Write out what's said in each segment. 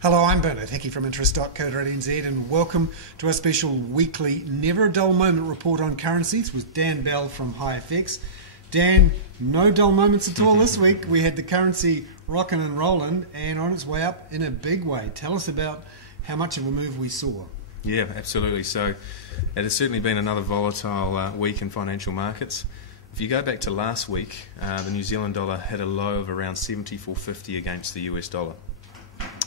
Hello, I'm Bernard Hickey from interest.co.nz and welcome to our special weekly Never a Dull Moment report on currencies with Dan Bell from HiFX. Dan, no dull moments at all this week. We had the currency rocking and rolling and on its way up in a big way. Tell us about how much of a move we saw. Yeah, absolutely. So it has certainly been another volatile week in financial markets. If you go back to last week, the New Zealand dollar had a low of around 74.50 against the US dollar.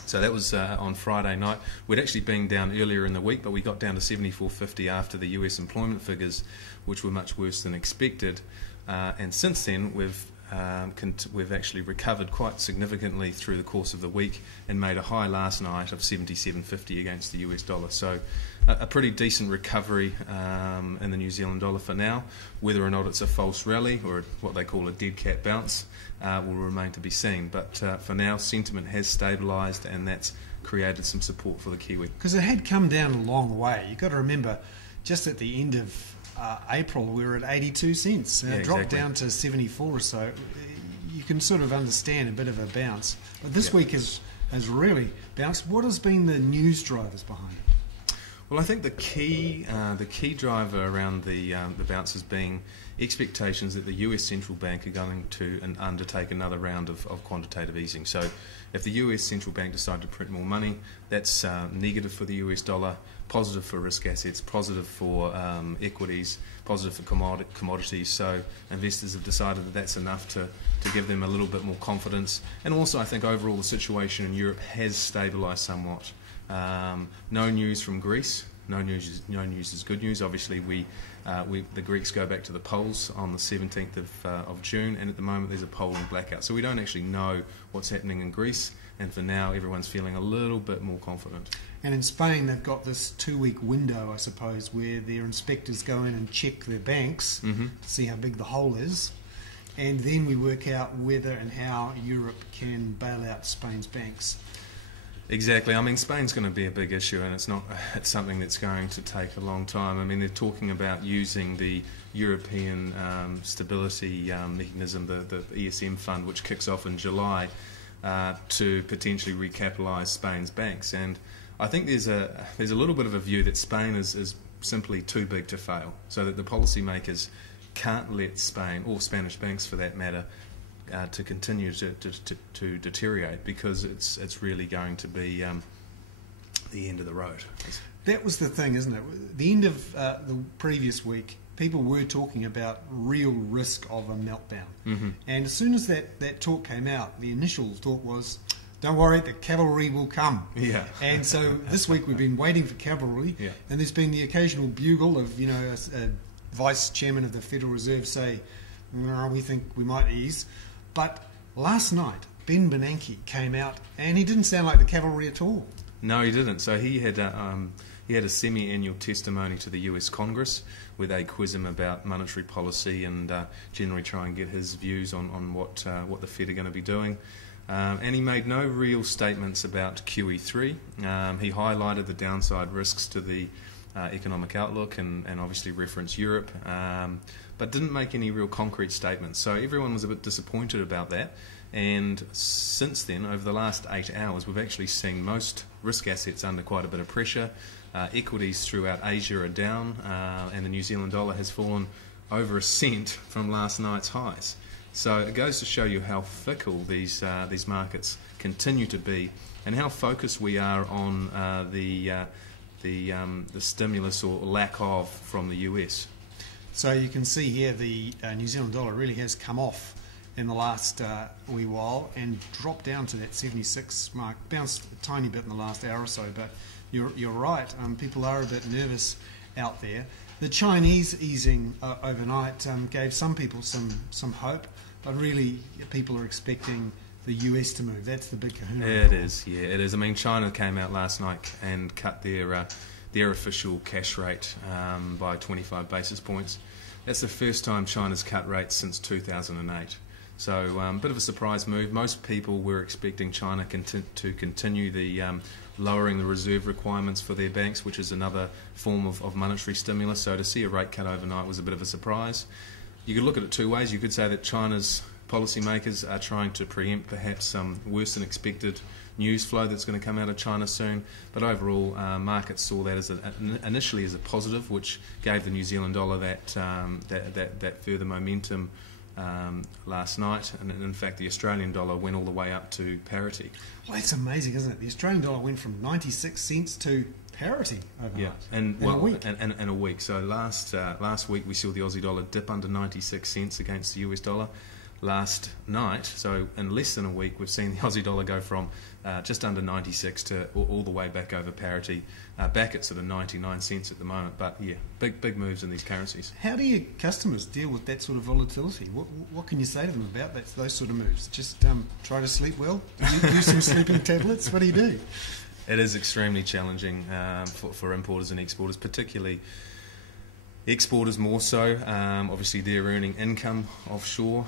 So that was on Friday night. We'd actually been down earlier in the week, but we got down to 74.50 after the US employment figures, which were much worse than expected. And since then, we've actually recovered quite significantly through the course of the week and made a high last night of 77.50 against the US dollar. So a pretty decent recovery in the New Zealand dollar for now. Whether or not it's a false rally or what they call a dead cat bounce will remain to be seen. But for now, sentiment has stabilised and that's created some support for the Kiwi. Because it had come down a long way. You've got to remember, just at the end of April we were at 82 cents. It dropped down to 74 or so. You can sort of understand a bit of a bounce. But this week has really bounced. What has been the news drivers behind it? Well, I think the key driver around the bounce has been expectations that the US Central Bank are going to undertake another round of quantitative easing. So if the US Central Bank decide to print more money, that's negative for the US dollar, positive for risk assets, positive for equities, positive for commodities. So investors have decided that that's enough to give them a little bit more confidence. And also I think overall the situation in Europe has stabilised somewhat. No news from Greece. No news is good news. Obviously, the Greeks go back to the polls on the 17th of June, and at the moment there's a polling blackout. So we don't actually know what's happening in Greece, and for now everyone's feeling a little bit more confident. And in Spain they've got this 2-week window, I suppose, where their inspectors go in and check their banks to see how big the hole is, and then we work out whether and how Europe can bail out Spain's banks. Exactly. I mean, Spain's going to be a big issue, and it's something that's going to take a long time. I mean, they're talking about using the European Stability Mechanism, the ESM fund, which kicks off in July, to potentially recapitalise Spain's banks. And I think there's a little bit of a view that Spain is simply too big to fail, so that the policymakers can't let Spain, or Spanish banks for that matter, to continue to deteriorate, because it's really going to be the end of the road. That was the thing, isn't it? The end of the previous week, people were talking about real risk of a meltdown. And as soon as that talk came out, the initial thought was, don't worry, the cavalry will come. Yeah. And so this week we've been waiting for cavalry, and there's been the occasional bugle of, a vice chairman of the Federal Reserve say, we think we might ease. But last night, Ben Bernanke came out, and he didn't sound like the cavalry at all. No, he didn't. So he had a semi-annual testimony to the US Congress where they quiz him about monetary policy and generally try and get his views on what the Fed are going to be doing. And he made no real statements about QE3. He highlighted the downside risks to the economic outlook and obviously referenced Europe, but didn't make any real concrete statements. So everyone was a bit disappointed about that. And since then, over the last 8 hours, we've actually seen most risk assets under quite a bit of pressure. Equities throughout Asia are down, and the New Zealand dollar has fallen over a cent from last night's highs. So it goes to show you how fickle these markets continue to be, and how focused we are on the stimulus or lack of from the US. So you can see here the New Zealand dollar really has come off in the last wee while and dropped down to that 76 mark. Bounced a tiny bit in the last hour or so, but you're right. People are a bit nervous out there. The Chinese easing overnight gave some people some hope, but really people are expecting the US to move. That's the big kahuna. It is, yeah, it is. I mean, China came out last night and cut their official cash rate by 25 basis points. That's the first time China's cut rates since 2008. So a bit of a surprise move. Most people were expecting China to continue the lowering the reserve requirements for their banks, which is another form of monetary stimulus. So to see a rate cut overnight was a bit of a surprise. You could look at it two ways. You could say that China's policymakers are trying to preempt perhaps some worse than expected news flow that's going to come out of China soon. But overall, markets saw that as initially as a positive, which gave the New Zealand dollar that further momentum last night, and in fact the Australian dollar went all the way up to parity. Well, that's amazing, isn't it? The Australian dollar went from 96 cents to parity overnight. Yeah, in a week. So last week we saw the Aussie dollar dip under 96 cents against the US dollar. Last night, so in less than a week, we've seen the Aussie dollar go from just under 96 to all the way back over parity, back at sort of 99 cents at the moment. But yeah, big moves in these currencies. How do your customers deal with that sort of volatility? What can you say to them about those sort of moves? Just try to sleep well? Use some sleeping tablets? What do you do? It is extremely challenging for importers and exporters, particularly exporters more so. Obviously they're earning income offshore,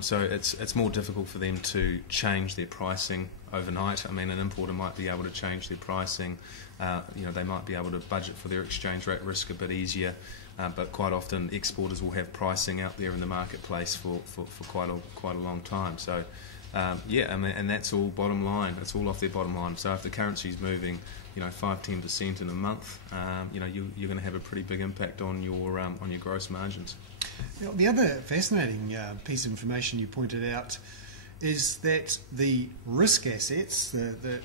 so it's more difficult for them to change their pricing overnight. I mean, an importer might be able to change their pricing, they might be able to budget for their exchange rate risk a bit easier, but quite often exporters will have pricing out there in the marketplace for quite a long time. So and that's all bottom line. It's all off their bottom line. So if the currency's moving 5-10% in a month, you're going to have a pretty big impact on your gross margins. The other fascinating piece of information you pointed out is that the risk assets, the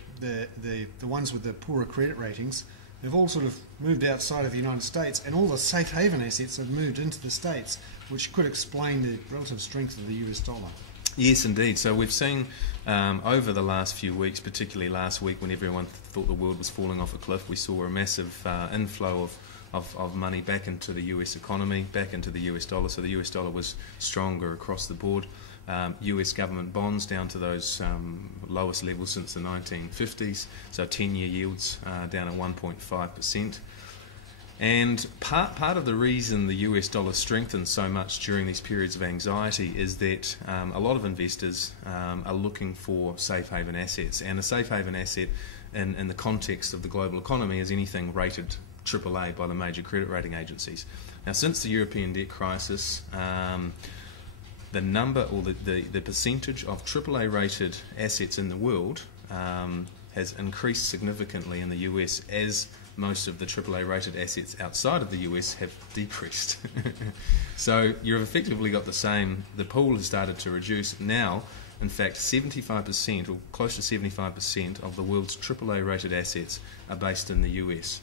ones with the poorer credit ratings, they've all sort of moved outside of the United States, and all the safe haven assets have moved into the States, which could explain the relative strength of the US dollar. Yes, indeed. So we've seen over the last few weeks, particularly last week when everyone thought the world was falling off a cliff, we saw a massive inflow of money back into the US economy, back into the US dollar. So the US dollar was stronger across the board. US government bonds down to those lowest levels since the 1950s. So 10-year yields down at 1.5%. And part of the reason the US dollar strengthens so much during these periods of anxiety is that a lot of investors are looking for safe haven assets, and a safe haven asset in the context of the global economy is anything rated AAA by the major credit rating agencies. Now, since the European debt crisis, the number or the percentage of AAA rated assets in the world has increased significantly in the US, as most of the AAA rated assets outside of the US have decreased. So you've effectively got the pool has started to reduce. Now, in fact, 75% or close to 75% of the world's AAA rated assets are based in the US.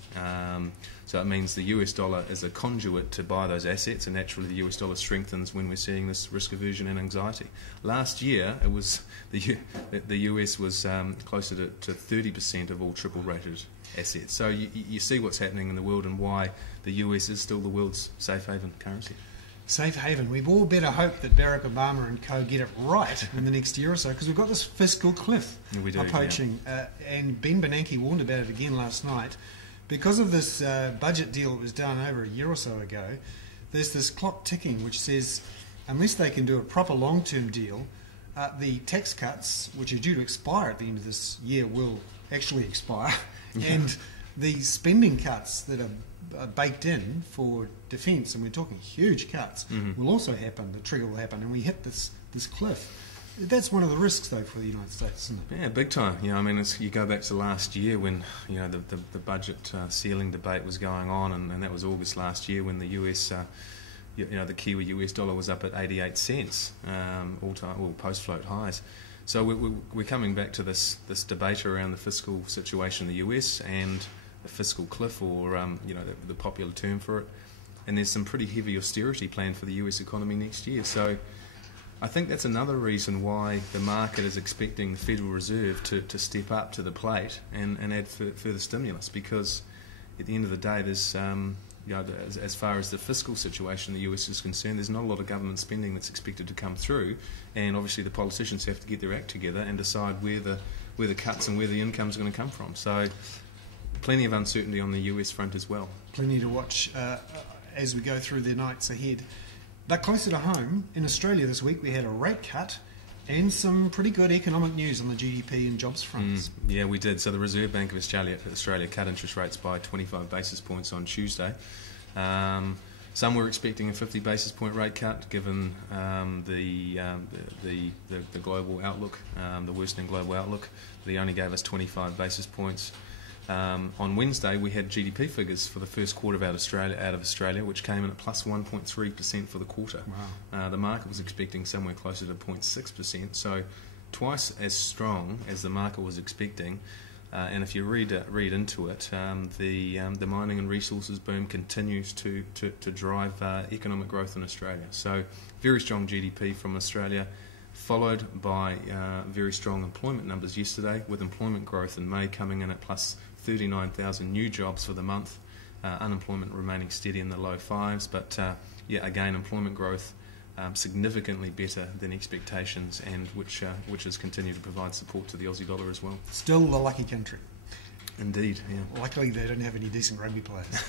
So it means the US dollar is a conduit to buy those assets, and naturally the US dollar strengthens when we're seeing this risk aversion and anxiety. Last year, it was the US was closer to 30% of all triple rated assets. So you see what's happening in the world and why the US is still the world's safe haven currency. Safe haven. We've all better hope that Barack Obama and co get it right in the next year or so, because we've got this fiscal cliff approaching. Yeah. And Ben Bernanke warned about it again last night. Because of this budget deal that was done over a year or so ago, there's this clock ticking which says unless they can do a proper long-term deal, the tax cuts, which are due to expire at the end of this year, will actually expire. And the spending cuts that are baked in for defence, and we're talking huge cuts, will also happen. The trigger will happen, and we hit this cliff. That's one of the risks, though, for the United States, isn't it? Yeah, big time. I mean, you go back to last year when the budget ceiling debate was going on, and that was August last year when the US, the Kiwi US dollar was up at 88 cents, all-time, post-float highs. So we're coming back to this debate around the fiscal situation in the US and the fiscal cliff, or the popular term for it. And there's some pretty heavy austerity planned for the US economy next year. So I think that's another reason why the market is expecting the Federal Reserve to step up to the plate and add further stimulus, because at the end of the day, there's as far as the fiscal situation in the US is concerned, there's not a lot of government spending that's expected to come through, and obviously the politicians have to get their act together and decide where the cuts and where the income's going to come from. So plenty of uncertainty on the US front as well. Plenty to watch as we go through the nights ahead. But closer to home, in Australia this week we had a rate cut and some pretty good economic news on the GDP and jobs fronts. Yeah, we did. So the Reserve Bank of Australia cut interest rates by 25 basis points on Tuesday. Some were expecting a 50 basis point rate cut, given the global outlook, the worsening global outlook. They only gave us 25 basis points. On Wednesday, we had GDP figures for the first quarter out of Australia, which came in at plus 1.3% for the quarter. Wow. The market was expecting somewhere closer to 0.6%, so twice as strong as the market was expecting. And if you read into it, the mining and resources boom continues to drive economic growth in Australia. So very strong GDP from Australia, followed by very strong employment numbers yesterday, with employment growth in May coming in at plus 39,000 new jobs for the month. Unemployment remaining steady in the low fives, but again, employment growth significantly better than expectations, and which has continued to provide support to the Aussie dollar as well. Still the lucky country. Indeed, yeah. Luckily they don't have any decent rugby players.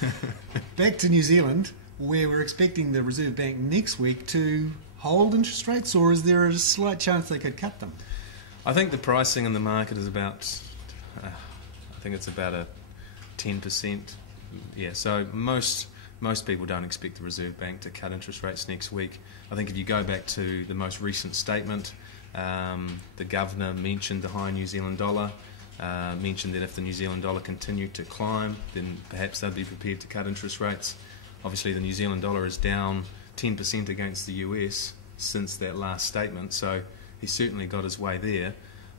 Back to New Zealand, where we're expecting the Reserve Bank next week to hold interest rates, or is there a slight chance they could cut them? I think the pricing in the market is about, I think it's about a 10%. Yeah, so most people don't expect the Reserve Bank to cut interest rates next week. I think if you go back to the most recent statement, the Governor mentioned the high New Zealand dollar, mentioned that if the New Zealand dollar continued to climb, then perhaps they'd be prepared to cut interest rates. Obviously the New Zealand dollar is down 10% against the US since that last statement, so he's certainly got his way there.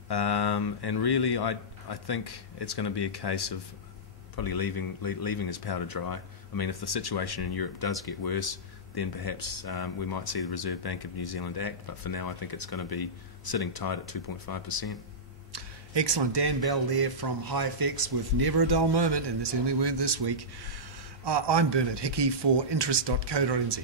And really I think it's going to be a case of probably leaving his powder dry. I mean, if the situation in Europe does get worse, then perhaps we might see the Reserve Bank of New Zealand act, but for now I think it's going to be sitting tight at 2.5%. Excellent. Dan Bell there from HiFX with Never a Dull Moment, and there certainly weren't this week. I'm Bernard Hickey for interest.co.nz.